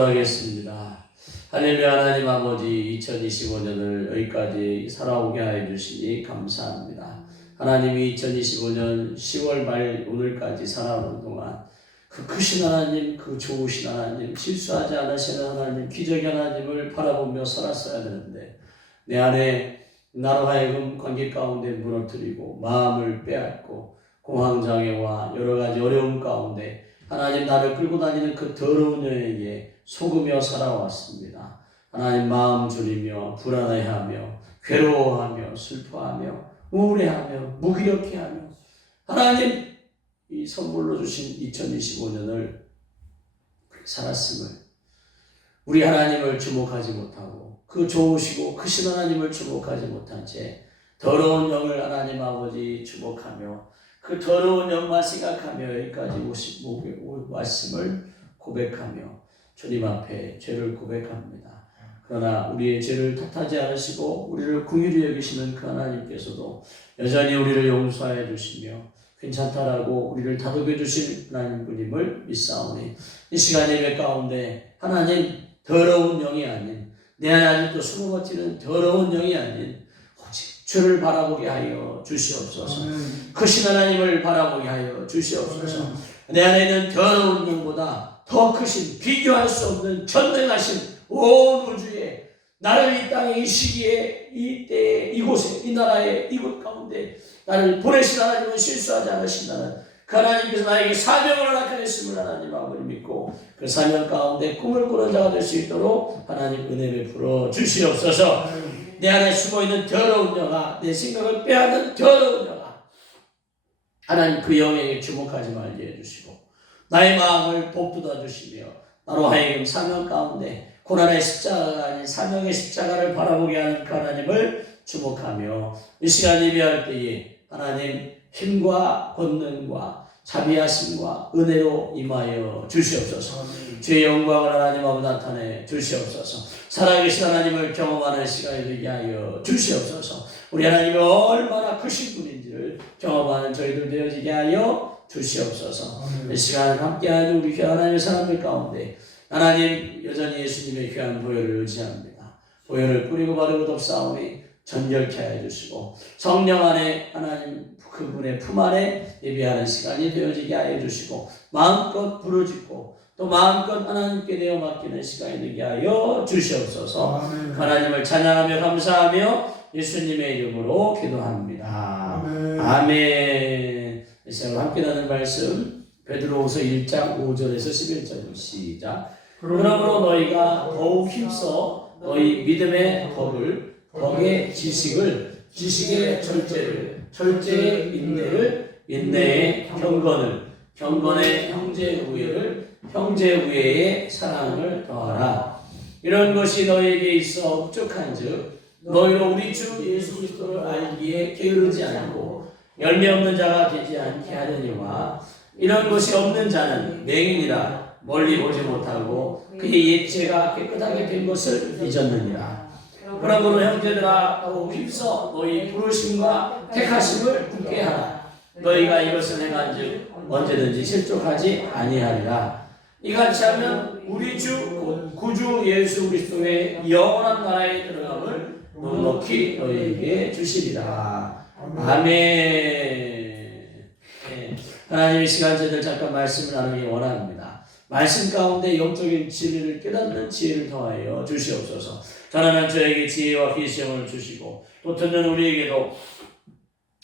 기도하겠습니다. 할렐루야. 하나님 아버지, 2025년을 여기까지 살아오게 하여 주시니 감사합니다. 하나님이 2025년 10월 말 오늘까지 살아오는 동안 그 크신 하나님, 그 좋으신 하나님, 실수하지 않으시는 하나님, 기적의 하나님을 바라보며 살았어야 되는데 내 안에 나로 하여금 관계 가운데 무너뜨리고 마음을 빼앗고 공황장애와 여러 가지 어려움 가운데 하나님 나를 끌고 다니는 그 더러운 여행에 속으며 살아왔습니다. 하나님 마음 졸이며 불안해하며 괴로워하며 슬퍼하며 우울해하며 무기력해하며 하나님 이 선물로 주신 2025년을 살았음을 우리 하나님을 주목하지 못하고 그 좋으시고 크신 하나님을 주목하지 못한 채 더러운 영을 하나님 아버지 주목하며 그 더러운 영만 생각하며 여기까지 왔음을 고백하며 주님 앞에 죄를 고백합니다. 그러나 우리의 죄를 탓하지 않으시고 우리를 긍휼히 여기시는 그 하나님께서도 여전히 우리를 용서해 주시며 괜찮다라고 우리를 다독여 주실 하나님 분임을 믿사오니 이 시간 예배 가운데 하나님 더러운 영이 아닌 내 안에 아직도 숨어버티는 더러운 영이 아닌 오직 주를 바라보게 하여 주시옵소서. 크신 하나님을 바라보게 하여 주시옵소서. 내 안에 있는 더러운 영보다 더 크신 비교할 수 없는 전능하신 온 우주에 나를 이 땅에 이 시기에 이 때에 이곳에 이 나라에 이곳 가운데 나를 보내신 하나님은 실수하지 않으신다는 그 하나님께서 나에게 사명을 허락하셨음을 하나님 아버지 믿고 그 사명 가운데 꿈을 꾸는 자가 될 수 있도록 하나님 은혜 베풀어 주시옵소서. 내 안에 숨어있는 더러운 영아, 내 생각을 빼앗는 더러운 영아, 하나님 그 영에게 주목하지 말게 해주시고 나의 마음을 복돋아 주시며 나로 하여금 사명 가운데 고난의 십자가가 아닌 사명의 십자가를 바라보게 하는 그 하나님을 주목하며 이 시간 예배할 때에 하나님 힘과 권능과 자비하심과 은혜로 임하여 주시옵소서. 주의 영광을 하나님 아버지 나타내 주시옵소서. 살아계신 하나님을 경험하는 시간이 되게 하여 주시옵소서. 우리 하나님이 얼마나 크신 분인지를 경험하는 저희들 되어지게 하여 주시옵소서. 이 시간을 함께하는 우리 귀한 하나님의 사람들 가운데 하나님 여전히 예수님의 귀한 보혈을 의지합니다. 보혈을 뿌리고 바르고 덮사오니 전결케 하여 주시고 성령 안에 하나님 그분의 품 안에 예배하는 시간이 되어지게 하여 주시고 마음껏 부르짖고 또 마음껏 하나님께 내어 맡기는 시간이 되게 하여 주시옵소서. 하나님을 찬양하며 감사하며 예수님의 이름으로 기도합니다. 아멘. 이 시간 함께 나눈 말씀 베드로후서 1장 5절에서 11절 시작. 그러므로 너희가 더욱 힘써 너희 믿음의 덕의 지식을 지식의 절제를 절제의 인내를 인내의 경건의 형제 우애를 형제 우애의 사랑을 더하라. 이런 것이 너희에게 있어 흡족한즉 너희로 우리 주 예수 그리스도를 알기에 게으르지 않고 열매 없는 자가 되지 않게 하려니와 이런 것이 없는 자는 맹인이라 멀리 보지 못하고 그의 옛죄가 깨끗하게 된 것을 잊었느니라. 그러므로 형제들아 더욱 힘써 너희 부르심과 택하심을 굳게 하라. 너희가 이것을 행한즉 언제든지 실족하지 아니하리라. 이같이 하면 우리 주 구주 예수 그리스도의 영원한 나라에 들어감을 넉넉히 너희에게 주시리라. 아멘. 네. 하나님의 시간 저희들 잠깐 말씀을 나누기 원합니다. 말씀 가운데 영적인 진리를 깨닫는 지혜를 더하여 주시옵소서. 가난한 저에게 지혜와 계시형을 주시고 또 듣는 우리에게도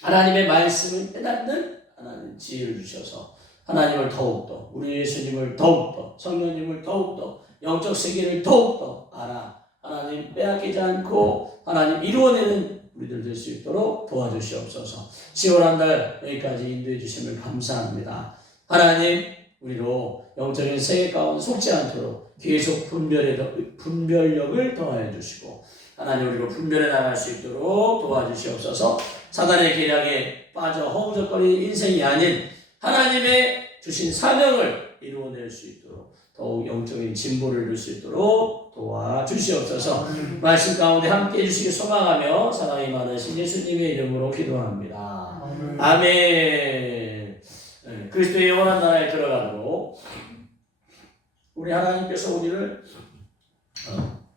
하나님의 말씀을 깨닫는 하나님 지혜를 주셔서 하나님을 더욱더 우리 예수님을 더욱더 성령님을 더욱더 영적 세계를 더욱더 알아 하나님 빼앗기지 않고 하나님 이루어내는 우리들 될 수 있도록 도와주시옵소서. 10월 한 달 여기까지 인도해 주심을 감사합니다. 하나님 우리로 영적인 세계 가운데 속지 않도록 계속 분별력을 더하여 주시고 하나님 우리로 분별해 나갈 수 있도록 도와주시옵소서. 사단의 계략에 빠져 허우적거리는 인생이 아닌 하나님의 주신 사명을 이루어낼 수 있도록 더욱 영적인 진보를 이룰 수 있도록 도와주시옵소서. 말씀 가운데 함께해 주시길 소망하며 사랑이 많으신 예수님의 이름으로 기도합니다. 아멘. 그리스도의 영원한 나라에 들어가도록 우리 우리 하나님께서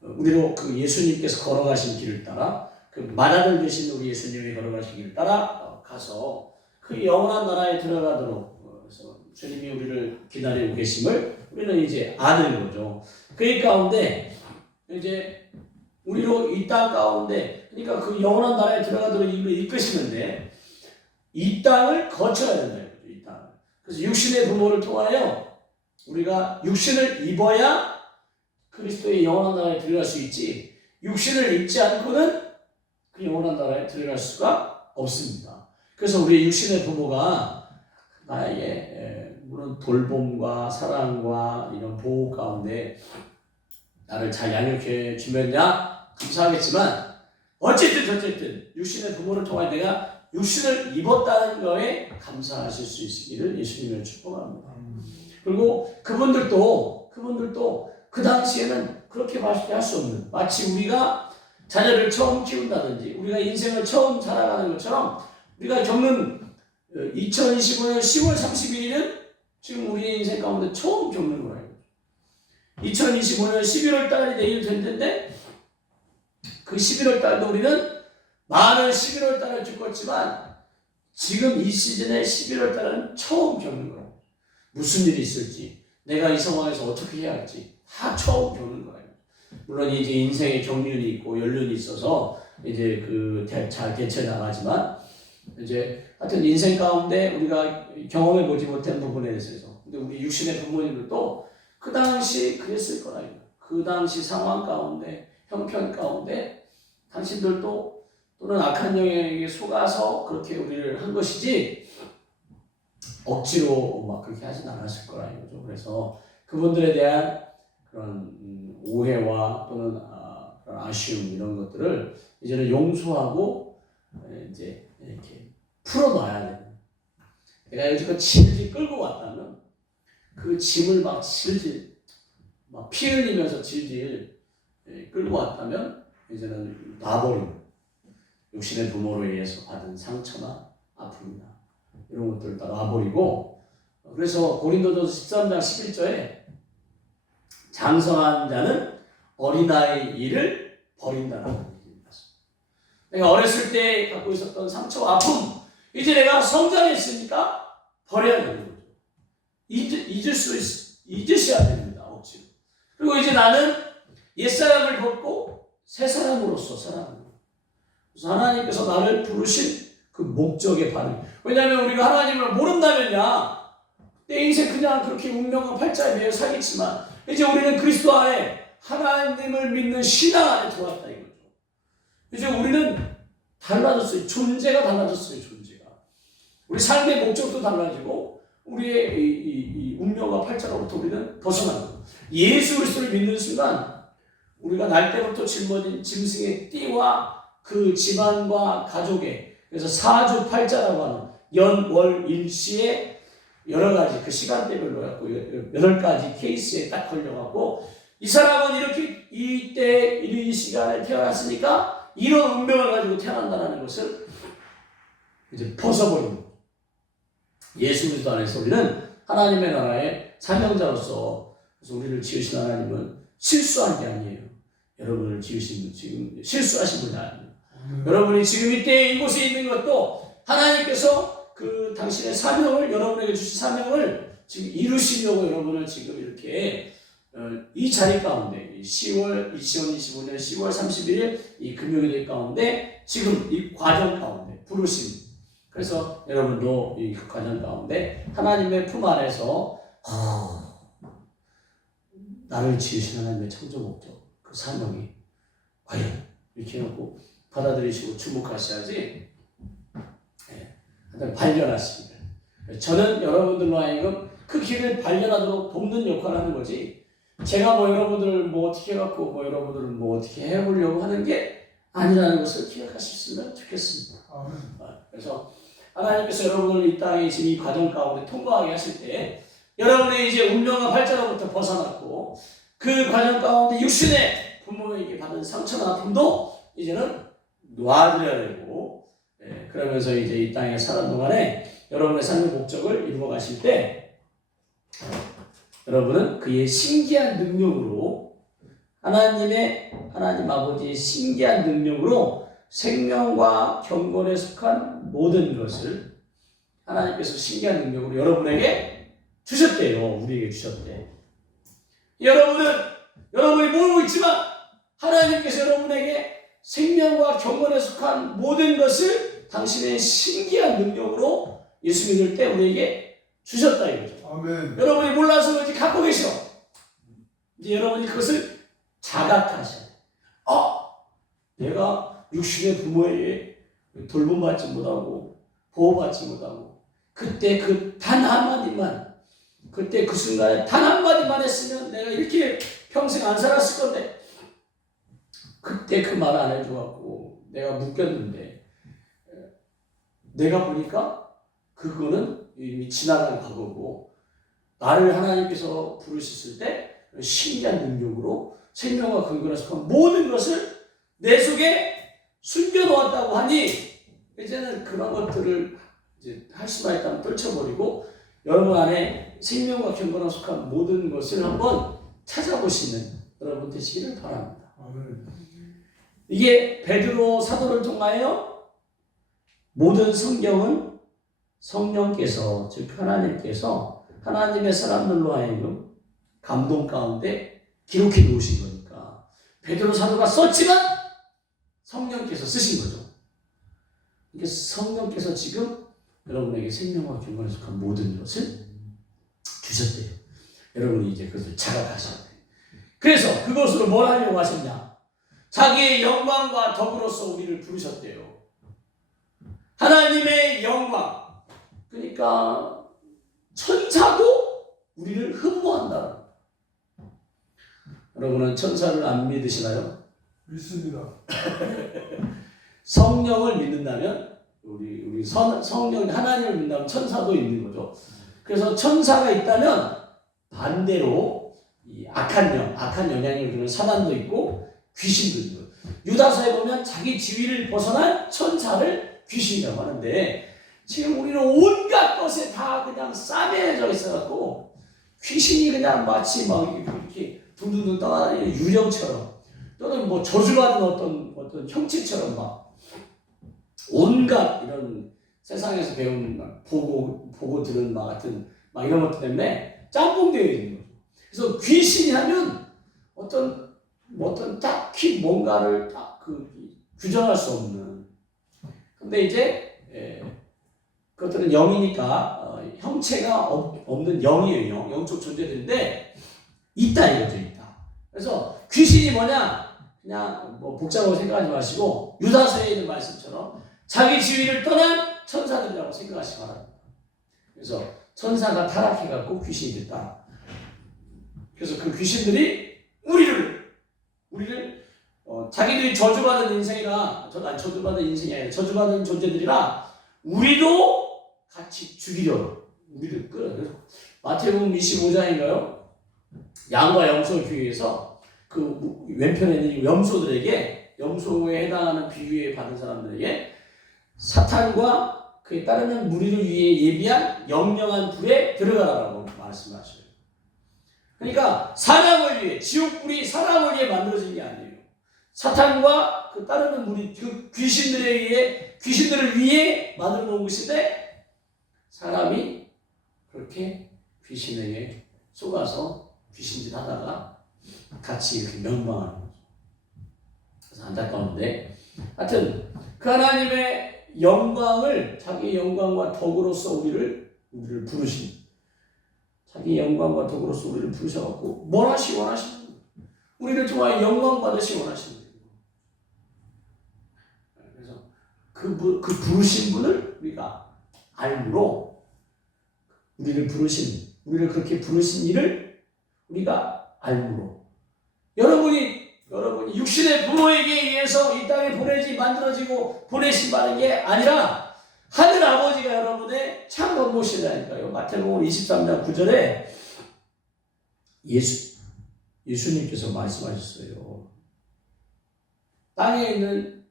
우리로 그 예수님께서 걸어가신 길을 따라 그 맏아들 되신 우리 예수님이 걸어가신 길을 따라 가서 그 영원한 나라에 들어가도록 그래서 주님이 우리를 기다리고 계심을 우리는 이제 아는 거죠. 그 가운데 이제 우리로 이 땅 가운데 그러니까 그 영원한 나라에 들어가도록 우리를 이끄시는데 이 땅을 거쳐야 된다. 이 땅. 그래서 육신의 부모를 통하여 우리가 육신을 입어야 그리스도의 영원한 나라에 들어갈 수 있지 육신을 입지 않고는 그 영원한 나라에 들어갈 수가 없습니다. 그래서 우리의 육신의 부모가 나에게 물론 돌봄과 사랑과 이런 보호 가운데 나를 잘 양육해 주면야 감사하겠지만 어쨌든 육신의 부모를 통해 내가 육신을 입었다는 거에 감사하실 수 있기를 예수님을 축복합니다. 그리고 그분들도 그 당시에는 그렇게 맛있게 할 수 없는 마치 우리가 자녀를 처음 키운다든지 우리가 인생을 처음 살아가는 것처럼 우리가 겪는 2025년 10월 31일은 지금 우리의 인생 가운데 처음 겪는 거예요. 2025년 11월 달이 내일 될 텐데 그 11월 달도 우리는 많은 11월 달을 겪었지만 지금 이 시즌의 11월 달은 처음 겪는 거예요. 무슨 일이 있을지 내가 이 상황에서 어떻게 해야 할지 다 처음 겪는 거예요. 물론 이제 인생의 경륜이 있고 연륜이 있어서 이제 잘 대처해 나가지만 이제 하여튼 인생 가운데 우리가 경험해 보지 못한 부분에 대해서 근데 우리 육신의 부모님들도 그 당시 그랬을 거라요. 그 당시 상황 가운데 형편 가운데 당신들도 또는 악한 영향에 속아서 그렇게 우리를 한 것이지 억지로 막 그렇게 하진 않았을 거라 이거죠. 그래서 그분들에 대한 그런 오해와 또는 그런 아쉬움 이런 것들을 이제는 용서하고 이제 이렇게 풀어놔야 되는. 내가 여지껏 질질 끌고 왔다면 그 짐을 막 질질 막 피 흘리면서 질질 끌고 왔다면 이제는 놔버리고 육신의 부모로 의해서 받은 상처나 아픔이나 이런 것들을 다 놔버리고 그래서 고린도전서 13장 11절에 장성한 자는 어린아이 일을 버린다라는 얘기입니다. 내가 어렸을 때 갖고 있었던 상처와 아픔 이제 내가 성장했으니까 버려야 되는 거죠. 잊으셔야 됩니다. 억지로. 그리고 이제 나는 옛사람을 벗고 새 사람으로서 살아가는 거예요. 그래서 하나님께서 나를 부르신 그 목적에 반응. 왜냐하면 우리가 하나님을 모른다면야 내 인생 그냥 그렇게 운명과 팔자에 매여 살겠지만 이제 우리는 그리스도 안에 하나님을 믿는 신앙 안에 들어왔다 이거죠. 이제 우리는 달라졌어요. 존재가 달라졌어요. 존재가. 우리 삶의 목적도 달라지고 우리의 이 운명과 팔자로부터 우리는 벗어나는 거예요. 예수 그리스도를 믿는 순간 우리가 날 때부터 짊어진 짐승의 띠와 그 집안과 가족의 그래서 사주팔자라고 하는 연월일시의 여러 가지 그 시간대별로 갖고 8가지 케이스에 딱 걸려갖고 이 사람은 이렇게 이때 이 시간에 태어났으니까 이런 운명을 가지고 태어난다는 것을 이제 벗어버리는 거예요. 예수 그리스도 안에서 우리는 하나님의 나라의 사명자로서 그래서 우리를 지으신 하나님은 실수한 게 아니에요. 여러분을 지으신 분 지금 실수하신 분이 아니에요. 여러분이 지금 이때 이곳에 있는 것도 하나님께서 그 당신의 사명을 여러분에게 주신 사명을 지금 이루시려고 여러분을 지금 이렇게 이 자리 가운데 2025년 10월 31일 이 금요일 가운데 지금 이 과정 가운데 부르심. 그래서 여러분도 이 과정 가운데 하나님의 품 안에서 나를 지으신 하나님의 창조 목적 그 사명이 과연 이렇게 해놓고 받아들이시고 주목하셔야지 발견하십니다. 저는 여러분들로 하여금 그 길을 발견하도록 돕는 역할을 하는 거지 제가 뭐 여러분들을 뭐 어떻게 해갖고 뭐 여러분들을 뭐 어떻게 해보려고 하는 게 아니라는 것을 기억하셨으면 좋겠습니다. 그래서 하나님께서 여러분을 이 땅에 지금 이 과정 가운데 통과하게 하실 때 여러분의 이제 운명과 발자로부터 벗어났고 그 과정 가운데 육신의 부모에게 받은 상처나 아픔도 이제는 놔드려야 되고 그러면서 이제 이 땅에 사는 동안에 여러분의 삶의 목적을 이루어 가실 때 여러분은 그의 신기한 능력으로 하나님 아버지의 신기한 능력으로 생명과 경건에 속한 모든 것을 하나님께서 신기한 능력으로 여러분에게 주셨대요. 우리에게 주셨대. 여러분이 모르고 있지만 하나님께서 여러분에게 생명과 경건에 속한 모든 것을 당신의 신기한 능력으로 예수 믿을 때 우리에게 주셨다 이거죠. 아멘. 여러분이 몰라서 그런지 갖고 계셔. 이제 여러분이 그것을 자각하셔야 돼. 내가 육신의 부모에게 돌봄받지 못하고 보호받지 못하고 그때 그 단 한마디만 그때 그 순간에 단 한마디만 했으면 내가 이렇게 평생 안 살았을 건데 그때 그 말 안 해줘갖고 내가 묶였는데 내가 보니까 그거는 이미 지나간 과거고 나를 하나님께서 부르셨을 때 신기한 능력으로 생명과 근거에 속한 모든 것을 내 속에 숨겨놓았다고 하니 이제는 그런 것들을 이제 할 수만 있다면 떨쳐버리고 여러분 안에 생명과 경건에 속한 모든 것을 한번 찾아보시는 여러분 되시기를 바랍니다. 아멘. 이게 베드로 사도를 통하여 모든 성경은 성령께서 즉 하나님께서 하나님의 사람들로 하여금 감동 가운데 기록해 놓으신 거니까 베드로 사도가 썼지만 성령께서 쓰신 거죠. 그러니까 성령께서 지금 여러분에게 생명과 경건에 속한 모든 것을 주셨대요. 여러분이 이제 그것을 자각하셔야 돼요. 그래서 그것으로 뭘 하려고 하셨냐? 자기의 영광과 덕으로서 우리를 부르셨대요. 하나님의 영광. 그러니까 천사도 우리를 흠모한다. 여러분은 천사를 안 믿으시나요? 믿습니다. 성령을 믿는다면 우리 성령 하나님을 믿는다면 천사도 있는 거죠. 그래서 천사가 있다면 반대로 이 악한 영향을 주는 사단도 있고 귀신도 있고 유다서에 보면 자기 지위를 벗어난 천사를 귀신이라고 하는데 지금 우리는 온갖 것에 다 그냥 싸매져 있어갖고 귀신이 그냥 마치 막 이렇게 둥둥둥 떠다니는 유령처럼 또는 뭐 저주받은 어떤 형체처럼 막 온갖 이런 세상에서 배운 보고 들은 막 같은 막 이런 것들 때문에 짬뽕되어 있는 거죠. 그래서 귀신이 하면 어떤 딱히 뭔가를 딱 규정할 수 없는. 근데 이제 그것들은 영이니까 형체가 없는 영이에요. 영적 존재들인데 있다 이거죠, 있다. 그래서 귀신이 뭐냐? 그냥 뭐 복잡하게 생각하지 마시고 유다서에 있는 말씀처럼 자기 지위를 떠난 천사들이라고 생각하시기 바랍니다. 그래서 천사가 타락해갖고 귀신이 됐다. 그래서 그 귀신들이 우리를 자기들이 저주받은 인생이라 저주받은 인생이 아니라 저주받은 존재들이라 우리도 같이 죽이려고 우리를 끌어. 마태복음 25장인가요? 양과 염소를 비유해서 그 왼편에 있는 염소에 해당하는 비유에 받은 사람들에게 사탄과 그에 따르는 무리를 위해 예비한 영영한 불에 들어가라고 말씀하셔요. 그러니까 사람을 위해 지옥불이 사람을 위해 만들어진 게 아니에요. 사탄과 그 따르는 무리 그 귀신들을 위해 만들어 놓은 것인데 사람이 그렇게 귀신에게 속아서 귀신짓 하다가 같이 이렇게 멸망하는 거죠. 그래서 안타까운데 하여튼 그 하나님의 영광을 자기 영광과 덕으로서 우리를 부르신 자기 영광과 덕으로서 우리를 부르셔갖고 뭘 하시고 원하시는 거예요. 우리를 통하여 영광 받으시고 원하시는 거예요. 그래서 그 부르신 분을 우리가 알므로 우리를 그렇게 부르신 일을 우리가 알므로 여러분이 육신의 부모에게 의해서 이 땅에 만들어지고 보내신 받은 게 아니라 하늘 아버지가 여러분의 참 원모시라니까요. 마태복음 23장 9절에 예수님께서 말씀하셨어요. 땅에 있는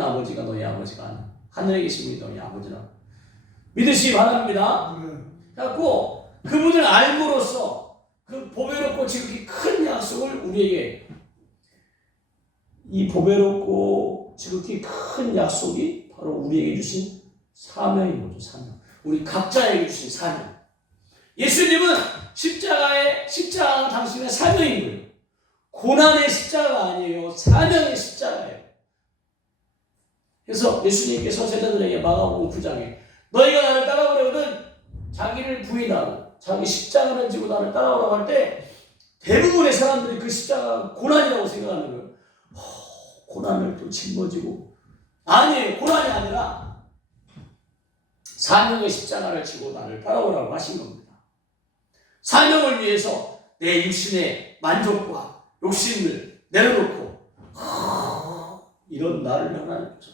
아버지가 너희 아버지가 아니야. 하늘에 계신 분이 너희 아버지라. 믿으시기 바랍니다. 그래갖고 그분을 알므로써 그 보배롭고 지극히 큰 약속을 우리에게, 이 보배롭고 지극히 큰 약속이 바로 우리에게 주신 사명인 거죠. 사명. 우리 각자에게 주신 사명. 예수님은 십자가가 당신의 사명인 거예요. 고난의 십자가가 아니에요. 사명의 십자가예요. 그래서 예수님께서 제자들에게 마가복음 9장에 너희가 나를 따라오려거든 자기를 부인하고 자기 십자가를 지고 나를 따라오라고 할 때 대부분의 사람들이 그 십자가가 고난이라고 생각하는 거예요. 고난을 또 짊어지고, 아니에요. 고난이 아니라 사명의 십자가를 지고 나를 따라오라고 하신 겁니다. 사명을 위해서 내 육신의 만족과 욕심을 내려놓고 이런 나를 향하는 거죠.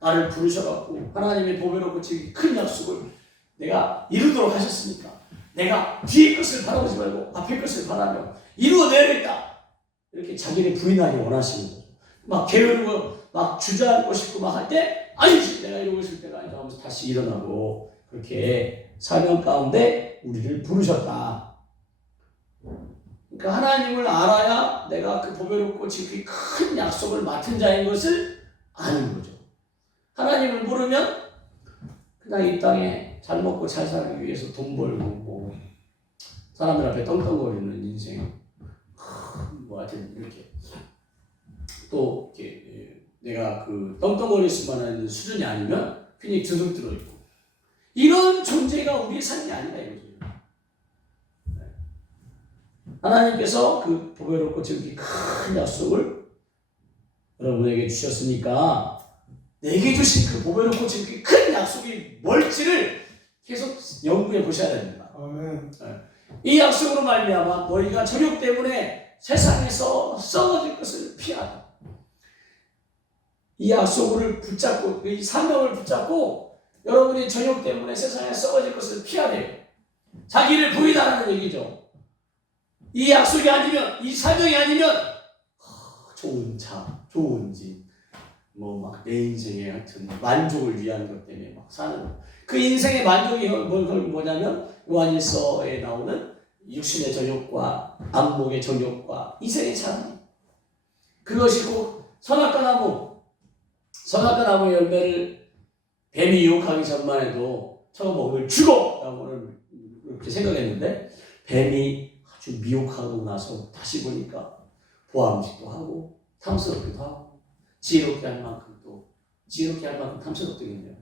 나를 부르셔갖고 하나님의 보배롭고 지극히 큰 약속을 내가 이루도록 하셨으니까 내가 뒤의 것을 바라보지 말고 앞의 것을 바라며 이루어내야겠다. 이렇게 자기를 부인하기 원하시는 거죠. 막 게으르고 막 주저앉고 싶고 막 할 때 아니지 내가 이러고 있을 때가 아니다 하면서 다시 일어나고, 그렇게 사명 가운데 우리를 부르셨다. 그러니까 하나님을 알아야 내가 그 보배롭고 지극히 큰 약속을 맡은 자인 것을 아는 거죠. 하나님을 모르면 그냥 이 땅에 잘 먹고 잘 살기 위해서 돈 벌고 뭐 사람들 앞에 떵떵거리는 인생, 뭐 하여튼 이렇게 또 이렇게 내가 그 떵떵거릴 수만한 수준이 아니면 그냥 드득 들어있고 이런 존재가 우리의 삶이 아니다 이거죠. 하나님께서 그 보배롭고 지극히 큰 약속을 여러분에게 주셨으니까 내게 주신 그 보배롭고 지극히 큰 약속이 뭘지를 계속 연구해 보셔야 됩니다. 아멘. 이 약속으로 말미암아 너희가 정욕 때문에 세상에서 썩어질 것을 피하라. 이 약속을 붙잡고 이 사명을 붙잡고 여러분이 정욕 때문에 세상에 썩어질 것을 피하래요. 자기를 부인하라는 얘기죠. 이 약속이 아니면, 이 사명이 아니면 좋은 차, 좋은 집, 뭐 막 내 인생의 하여튼 만족을 위한 것 때문에 막 사는 그 인생의 만족이 뭐냐면 요한일서에 나오는 육신의 정욕과 안목의 정욕과 이생의 사랑, 그것이 곧 선악과 나무 열매를 뱀이 유혹하기 전만 해도 저거 먹으면 죽어! 라고 그렇게 생각했는데 뱀이 아주 미혹하고 나서 다시 보니까 보암직도 하고 탐스럽기도 하고 지혜롭게 할 만큼 탐스럽더군요.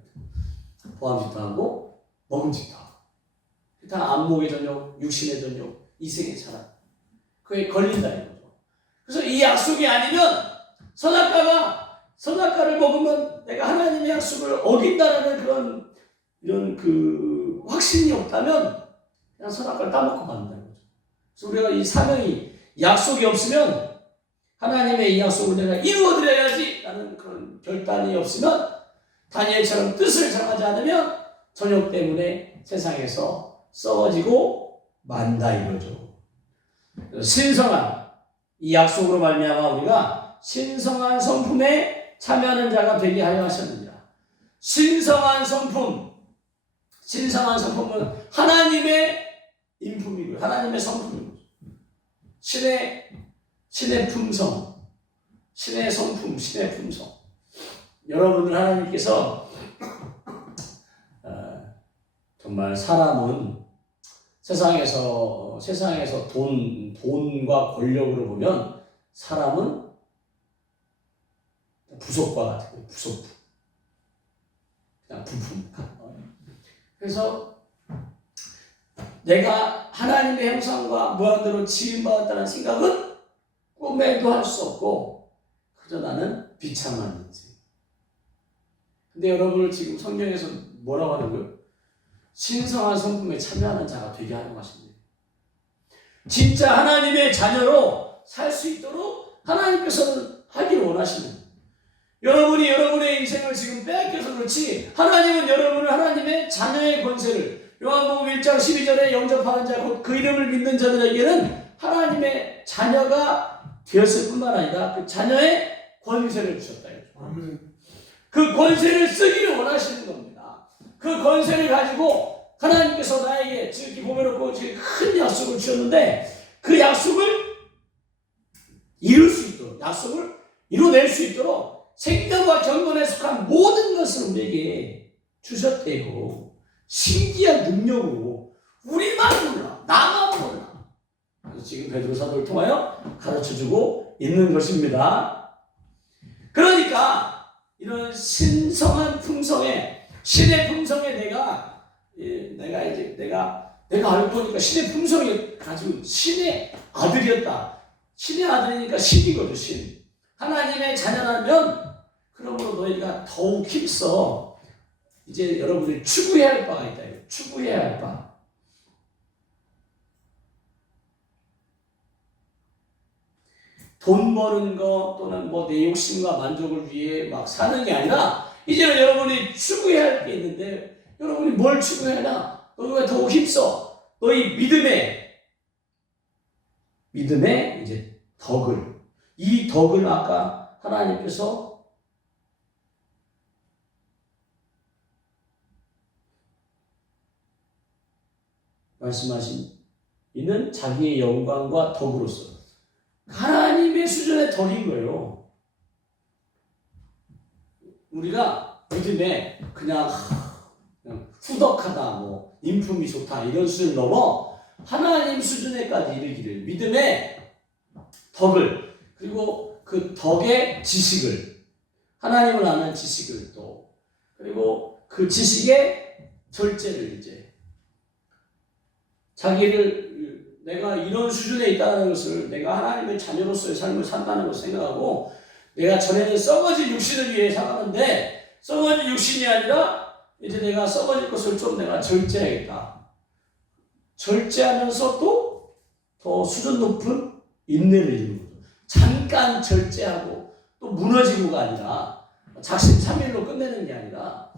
보암직도 하고 먹음직도 하고 다 안목의 전욕, 육신의 전욕, 이생의 사랑, 그게 걸린다 이거죠. 그래서 이 약속이 아니면 선악과를 먹으면 내가 하나님의 약속을 어긴다라는 그런 이런 그 확신이 없다면 그냥 선악과를 따먹고 만다는 거죠. 그래서 우리가 이 사명이 약속이 없으면 하나님의 이 약속을 내가 이루어드려야지 라는 그런 결단이 없으면 다니엘처럼 뜻을 정하지 않으면 정욕 때문에 세상에서 썩어지고 만다 이거죠. 신성한 이 약속으로 말미암아 우리가 신성한 성품에 참여하는 자가 되게 하려 하셨느니라. 신성한 성품은 하나님의 인품이고요. 하나님의 성품이고요. 신의 품성, 신의 성품, 신의 품성. 여러분들 하나님께서 정말 사람은 세상에서 돈과 권력으로 보면 사람은 부속과 같은 거예요. 부속품. 그냥 부품. 그래서 내가 하나님의 형상과 모양대로 지음받았다는 생각은 꿈에도 할 수 없고 그저 나는 비참한 인생. 근데 여러분을 지금 성경에서 뭐라고 하는 거예요? 신성한 성품에 참여하는 자가 되게 하려고 하십니다. 진짜 하나님의 자녀로 살 수 있도록 하나님께서는 하기를 원하시는, 여러분이 여러분의 인생을 지금 빼앗겨서 그렇지 하나님은 여러분을 하나님의 자녀의 권세를, 요한복음 1장 12절에 영접하는 자 곧 그 이름을 믿는 자들에게는 하나님의 자녀가 되었을 뿐만 아니라 그 자녀의 권세를 주셨다. 그 권세를 쓰기를 원하시는 겁니다. 그 권세를 가지고 하나님께서 나에게 지극히 보배롭고 지극히 큰 약속을 주셨는데 그 약속을 이룰 수 있도록, 약속을 이뤄낼 수 있도록 생명과 경건에 속한 모든 것을 우리에게 주셨대요. 신기한 능력으로 우리만 몰라, 나만 몰라. 그래서 지금 베드로 사도를 통하여 가르쳐주고 있는 것입니다. 그러니까 이런 신성한 품성에, 신의 품성에 내가 알고 보니까 신의 품성이 가지고 신의 아들이었다. 신의 아들이니까 신이거든, 신. 하나님의 자녀라면 그러므로 너희가 더욱 힘써 이제 여러분들이 추구해야 할 바가 있다. 추구해야 할 바. 돈 버는 거 또는 뭐 내 욕심과 만족을 위해 막 사는 게 아니라 이제는 여러분이 추구해야 할 게 있는데 여러분이 뭘 추구해야 하나? 너희가 더욱 힘써 너희 믿음의 이제 덕을, 이 덕을 아까 하나님께서 말씀하신 이는 자기의 영광과 덕으로서 하나님의 수준의 덕인 거예요. 우리가 믿음에 그냥 후덕하다, 뭐 인품이 좋다 이런 수준을 넘어 하나님 수준에까지 이르기를 믿음의 덕을, 그리고 그 덕의 지식을, 하나님을 아는 지식을, 또 그리고 그 지식의 절제를, 이제 자기를 내가 이런 수준에 있다는 것을, 내가 하나님의 자녀로서의 삶을 산다는 것을 생각하고 내가 전에는 썩어질 육신을 위해 살았는데 썩어질 육신이 아니라 이제 내가 썩어질 것을 좀 내가 절제하겠다. 절제하면서 또 더 수준 높은 인내를 이루는 거죠. 잠깐 절제하고 또 무너지고가 아니라 작심삼일로 끝내는 게 아니라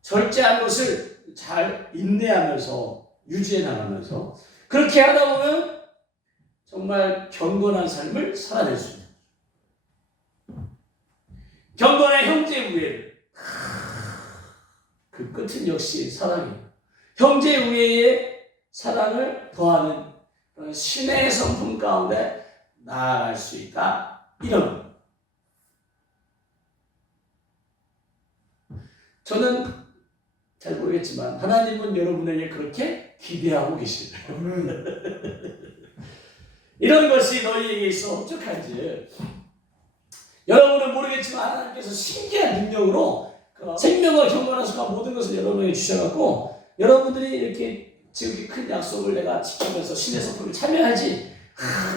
절제한 것을 잘 인내하면서 유지해 나가면서 그렇게 하다 보면 정말 경건한 삶을 살아낼 수 있는 거죠. 경건의 형제 우애를, 그 끝은 역시 사랑이에요. 형제 우애의 사랑을 더하는 신의 성품 가운데 나아갈 수 있다. 이런, 저는 잘 모르겠지만 하나님은 여러분에게 그렇게 기대하고 계십니다. 이런 것이 너희에게 있어 흡족한지 여러분은 모르겠지만 하나님께서 신기한 능력으로 생명과 경건한 속한 모든 것을 여러분에게 주셔갖고 여러분들이 이렇게 지금 큰 약속을 내가 지키면서 신의 성품을 참여하지,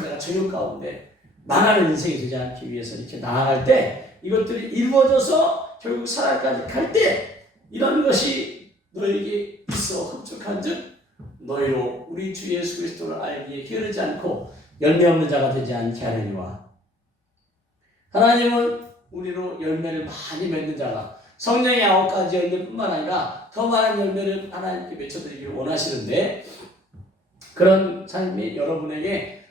내가 저녁 가운데 망하는 인생이 되지 않기 위해서 이렇게 나아갈 때, 이것들이 이루어져서 결국 사랑까지 갈 때 이런 것이 너에게 있어 흡족한즉 너희로 우리 주 예수 그리스도를 알기에 게으르지 않고 열매 없는 자가 되지 않게 하려니와. 하나님은 우리로 열매를 많이 맺는 자가, 성령의 9가지 열매뿐만 아니라 더 많은 열매를 하나님께 맺혀드리기를 원하시는데, 그런 삶이 여러분에게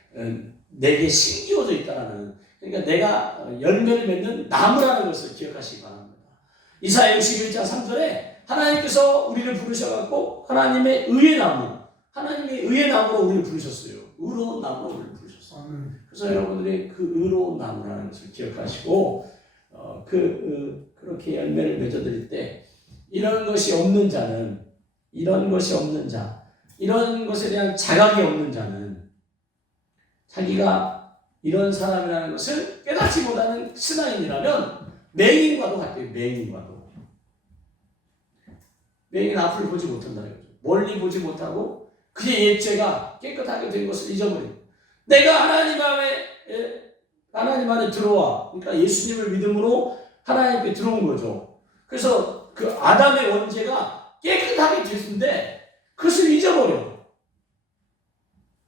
내게 심기워져 있다는, 그러니까 내가 열매를 맺는 나무라는 것을 기억하시기 바랍니다. 이사야 61장 3절에 하나님께서 우리를 부르셔갖고 하나님의 의의 나무, 하나님의 의의 나무로 우리를 부르셨어요. 의로운 나무로 우리를 부르셨어요. 그래서 여러분들이 그 의로운 나무라는 것을 기억하시고 그렇게 열매를 맺어드릴 때 이런 것이 없는 자는, 이런 것이 없는 자, 이런 것에 대한 자각이 없는 자는 자기가 이런 사람이라는 것을 깨닫지 못하는 신앙인이라면 맹인과도 같아요. 맹인 앞을 보지 못한다는 거죠. 멀리 보지 못하고 그의 옛죄가 깨끗하게 된 것을 잊어버리고, 내가 하나님 안에 들어와, 그러니까 예수님을 믿음으로 하나님께 들어온 거죠. 그래서 그 아담의 원죄가 깨끗하게 됐는데 그것을 잊어버려.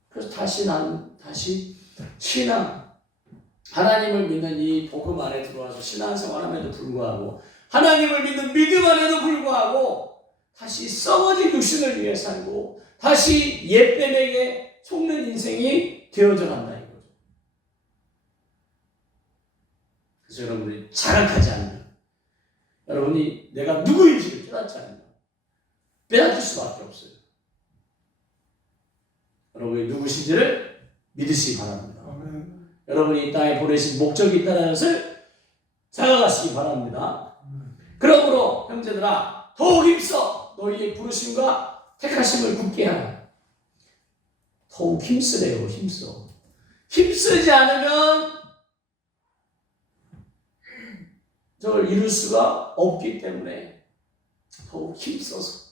그래서 다시 신앙, 하나님을 믿는 이 복음 안에 들어와서 신앙생활함에도 불구하고, 하나님을 믿는 믿음 안에도 불구하고 다시 썩어진 육신을 위해 살고 다시 옛뱀에게 속는 인생이 되어져 간다 이거죠. 그래서 여러분들이 자각하지 않는, 여러분이 내가 누구인지를 깨닫지 않는다. 빼앗길 수밖에 없어요. 여러분이 누구신지를 믿으시기 바랍니다. 여러분이 이 땅에 보내신 목적이 있다는 것을 생각하시기 바랍니다. 그러므로 형제들아 더욱 힘써 너희의 부르심과 택하심을 굳게 하라. 더욱 힘쓰래요. 힘써. 힘쓰지 않으면 저걸 이룰 수가 없기 때문에 더욱 힘써서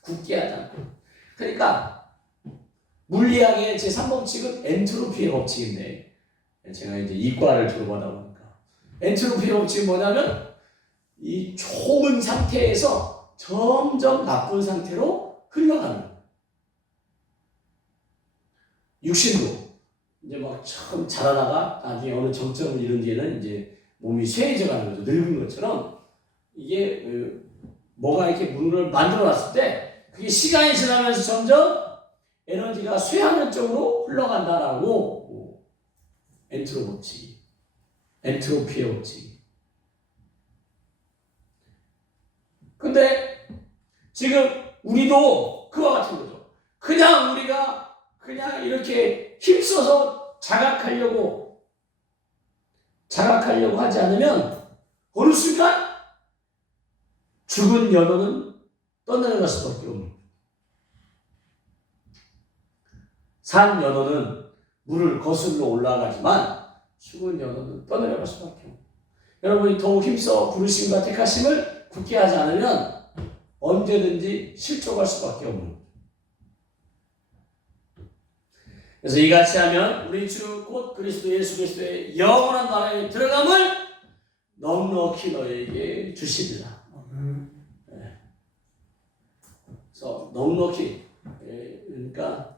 굳게 하자. 그러니까 물리학의 제3법칙은 엔트로피의 법칙인데 제가 이제 이과를 졸업하다 보니까 엔트로피의 법칙은 뭐냐면 이 좋은 상태에서 점점 나쁜 상태로 흘러가는 거예요. 육신도 이제 막 처음 자라다가 나중에 어느 정점을 이룬 뒤에는 이제 몸이 쇠해져 가는 거죠. 늙은 것처럼 이게 뭐가 이렇게 물을 만들어 놨을 때 그게 시간이 지나면서 점점 에너지가 쇠하는 쪽으로 흘러간다라고 엔트로피의 법칙. 근데 지금 우리도 그와 같은 거죠. 그냥 우리가 그냥 이렇게 힘써서 자각하려고 하지 않으면 어느 순간 죽은 연어는 떠내려갈 수밖에 없는 거예요. 산 연어는 물을 거슬러 올라가지만 죽은 연어는 떠내려갈 수밖에 없는 거예요. 여러분이 더욱 힘써 부르심과 택하심을 굳게 하지 않으면 언제든지 실족할 수밖에 없는 거예요. 그래서 이같이 하면 우리 주 곧 그리스도 예수 그리스도의 영원한 나라에 들어감을 넉넉히 너에게 주시리라. 네. 그래서 넉넉히 그러니까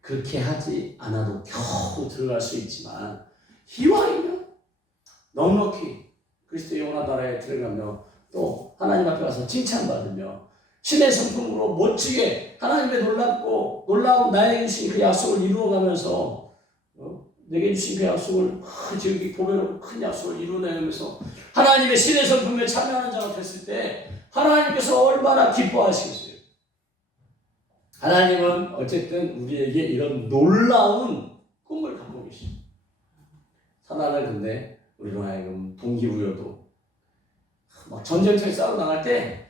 그렇게 하지 않아도 겨우 들어갈 수 있지만 희망이면 넉넉히 그리스도의 영원한 나라에 들어가며 또 하나님 앞에 가서 칭찬받으며 신의 성품으로 멋지게 하나님의 놀라운 나에게 주신 그 약속을 이루어가면서 내게 주신 그 약속을 저기 보배롭고 큰 약속을 이루어내면서 하나님의 신의 성품에 참여하는 자가 됐을 때 하나님께서 얼마나 기뻐하시겠어요. 하나님은 어쨌든 우리에게 이런 놀라운 꿈을 갖고 계십니다. 사단은 근데 우리로 하여금 동기부여도 막 전쟁터에 싸우고 나갈 때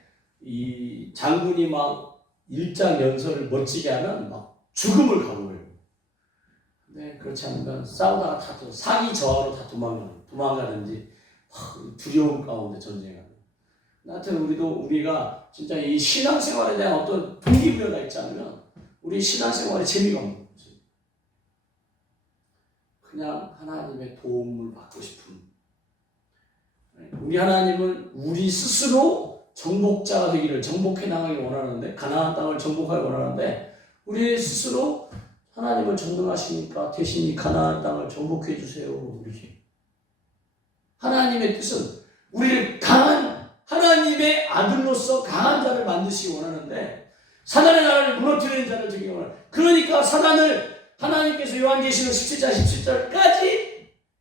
이 장군이 막 일장연설을 멋지게 하면 막 죽음을 각오해요. 근데 그렇지 않으면 싸우다가 다 사기 저하로 다 도망가든지 두려움 가운데 전쟁하는. 하여튼 우리가 진짜 이 신앙생활에 대한 어떤 동기부여가 있지 않으면 우리 신앙생활에 재미가 없는 거죠. 그냥 하나님의 도움을 받고 싶은. 우리 하나님은 우리 스스로 정복자가 되기를 정복해 나가기 원하는데 가나안 땅을 정복하기 원하는데 우리 스스로 하나님은 전능하시니까 대신 이 가나안 땅을 정복해 주세요. 이렇게 하나님의 뜻은 우리를 강한 하나님의 아들로서 강한 자를 만드시기 원하는데 사단의 나라를 무너뜨리는 자를 되기 원하는. 그러니까 사단을 하나님께서 요한계시록 17장 17절까지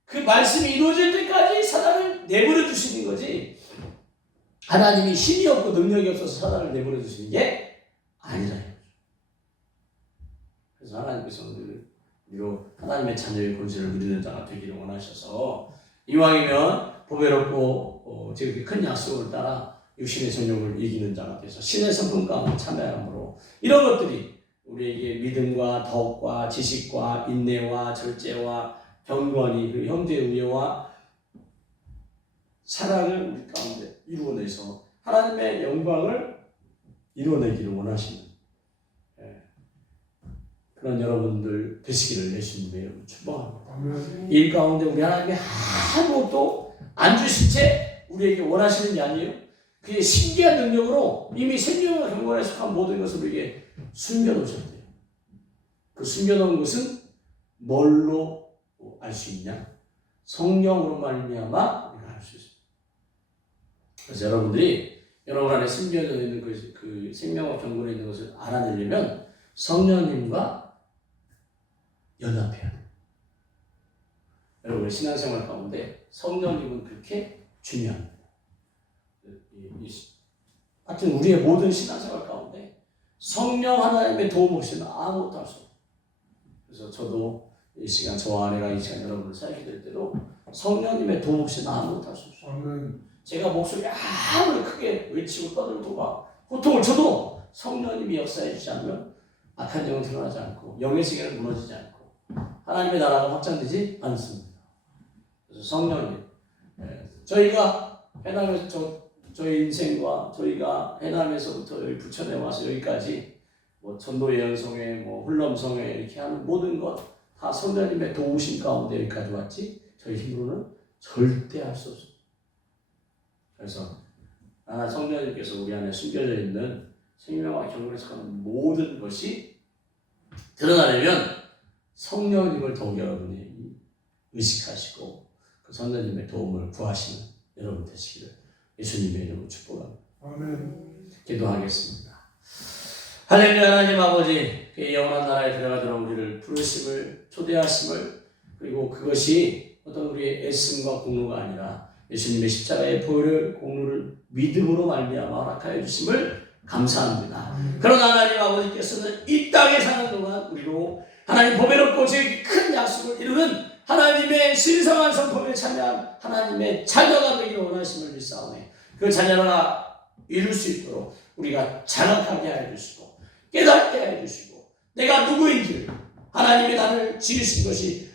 그 말씀이 이루어질 때까지 사단을 내버려 주시는 거지. 하나님이 힘이 없고 능력이 없어서 사단을 내버려 두시는 게 아니라. 그래서 하나님께서 우리로 하나님의 자녀의 권세를 누리는 자가 되기를 원하셔서 이왕이면 보배롭고 지극히 큰 약속을 따라 육신의 정욕을 이기는 자가 돼서 신의 성품 가운데 참여함으로 이런 것들이 우리에게 믿음과 덕과 지식과 인내와 절제와 경건이 그리고 형제의 우애와 사랑을 우리 가운데 이루어내서 하나님의 영광을 이루어내기를 원하시는 그런 여러분들 되시기를 예수님의 이름으로 축복합니다. 이 일 가운데 우리 하나님이 아무것도 안 주실 채 우리에게 원하시는 게 아니에요. 그의 신기한 능력으로 이미 생명과 경건에 속한 모든 것을 우리에게 숨겨놓으셨대요. 그 숨겨놓은 것은 뭘로 알 수 있냐? 성령으로 말미암아 우리가 알 수 있습니다. 그래서 여러분들이 여러분 안에 숨겨져 있는 그 생명과 경건에 있는 것을 알아내려면 성령님과 연합해야 돼요. 여러분의 신앙생활 가운데 성령님은 그렇게 중요합니다. 하여튼 우리의 모든 신앙생활 가운데 성령 하나님의 도움 없이는 아무것도 할 수 없어요. 그래서 저도 이 시간, 저와 아내가 이 시간 여러분을 사역해 드릴 때도 성령님의 도움 없이는 아무것도 할 수 없어요. 제가 목소리 아무리 크게 외치고 떠들고 막 고통을 쳐도 성령님이 역사해 주지 않으면 악한 영은 드러나지 않고 영의 세계는 무너지지 않고 하나님의 나라가 확장되지 않습니다. 그래서 성령님, 저희가 해남에서 저희 인생과 저희가 해남에서부터 여기 부천에 와서 여기까지 뭐 전도 예언성회, 뭐 훌럼성회 이렇게 하는 모든 것 다 성령님의 도우심 가운데 여기까지 왔지 저희 힘으로는 절대 할 수 없습니다. 그래서 성령님께서 우리 안에 숨겨져 있는 생명과 경건에 속하는 모든 것이 드러나려면 성령님을 더욱 여러분이 의식하시고 그 성령님의 도움을 구하시는 여러분 되시기를 예수님의 이름으로 축복합니다. 아멘. 기도하겠습니다. 할렐루야. 하나님 아버지, 그 영원한 나라에 들어가도록 우리를 부르심을, 초대하심을, 그리고 그것이 어떤 우리의 애씀과 공로가 아니라 예수님의 십자가의 보혈의 공로를 믿음으로 말미암아 허락하여 주심을 감사합니다. 그러나 하나님 아버지께서는 이 땅에 사는 동안 우리로 하나님 보배롭고 제일 큰 약속을 이루는 하나님의 신성한 성품에 참여한 하나님의 자녀가 되기를 원하심을 믿사오니 그 자녀가 이룰 수 있도록 우리가 자각하게 하여 주시고 깨닫게 하여 주시고 내가 누구인지 하나님이 나를 지으신 것이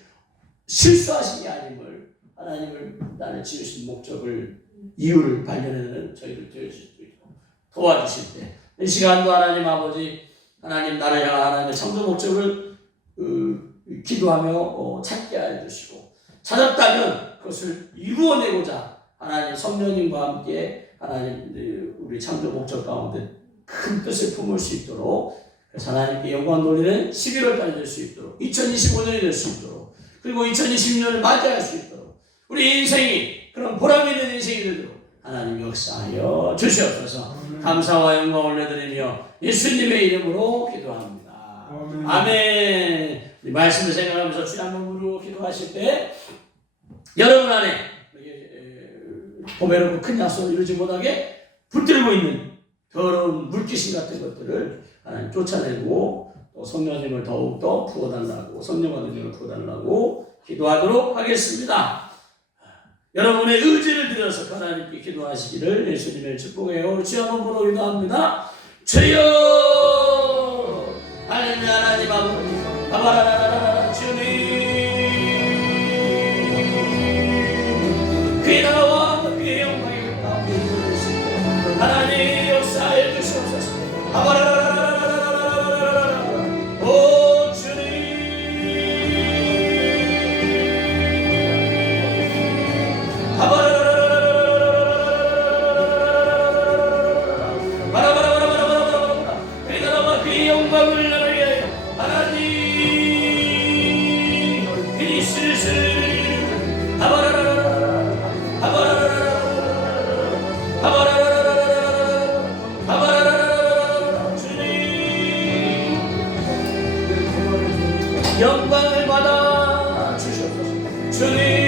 실수하신 게 아님을 하나님을 나를 지으신 목적을 이유를 발견하는 저희들 되어질 수 있도록 도와주실 때 이 시간도 하나님 아버지 하나님 나를 향한 하나님의 창조 목적을 기도하며 찾게 하여 주시고 찾았다면 그것을 이루어내고자 하나님 성령님과 함께 하나님 우리 창조 목적 가운데 큰 뜻을 품을 수 있도록 그래서 하나님께 영광 돌리는 11월 달이 될 수 있도록 2025년이 될 수 있도록 그리고 2020년을 맞이할 수 있도록 우리 인생이 그런 보람 있는 인생이 되도록 하나님 역사하여 주시옵소서. 감사와 영광 올려드리며 예수님의 이름으로 기도합니다. 아멘. 이 말씀을 생각하면서 주여 한번 부르고 기도하실 때 여러분 안에 보배롭고 큰 약속을 이루지 못하게 붙들고 있는 더러운 물귀신 같은 것들을 하나님 쫓아내고 또 성령님을 더욱더 부어달라고 성령과 능력을 부어달라고 기도하도록 하겠습니다. 여러분의 의지를 들여서 하나님께 기도하시기를 예수님의 축복해요. 주여 한번 부르고 기도합니다. 주여 할렐루야. 하나님 아버지 바바라라라라 주님 그의 나라와 그의 영광이 가운데 있으시고 하나님 역사해 주시옵소서. 바바라라라라라라라라라 오 주님 바바라라라라라라라라라 바라바라바라바라바라바라 그의 나라와 그의 영광을 나를 위하여 하나님 그의 슬슬 바바라라라라라 바바라라라라라 바바라라라라라 주님 영광을 받아 주시옵소서. 주님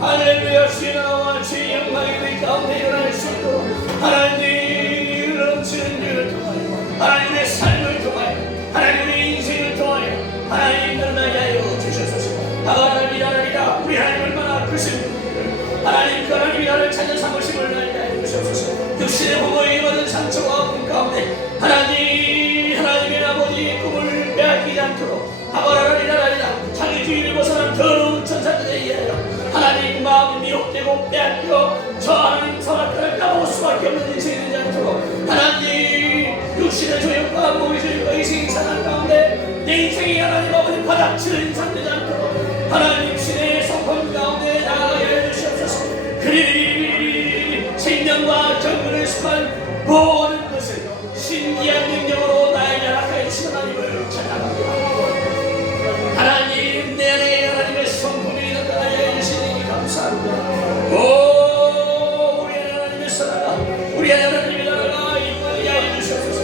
할렐루야. 신하와 주의 영광이 우리 가운데 일어날 수 있도록 하나님 넘치는 일을 통하여 하나님의 삶을 통하여 것입니다. 하나님 그 하나님이 나를 찾는 사모심을 알게 하여 주시옵소서. 육신의 부모에게 받은 상처와 아픔 가운데 하나님의 아버지의 꿈을 빼앗기지 않도록 아바라리라라리라 자기 주인을 벗어난 더러운 천사들에 의하여 하나님 마음이 미혹되고 빼앗겨 저 하나님 사랑을 까먹을 수밖에 없는 인생이 되지 않도록 하나님 육신의 조역과 몸의 조역과 인생의 상한 가운데 내 인생이 하나님 아버지 바닥치는 인상 되지 않도록 하나님 신의 성품 가운데 나아가게 해주시옵소서. 그리 생명과 정근을 수한 모든 것을 신기한 능력으로 나에게 허락하여 주신 하나님을 찬양합니다. 하나님 내 안에 하나님의 성품이 나타나게 해주시니 감사합니다. 오 우리 하나님의 사랑아 우리 하나님의 나라가 이루어지게 하여 주시옵소서.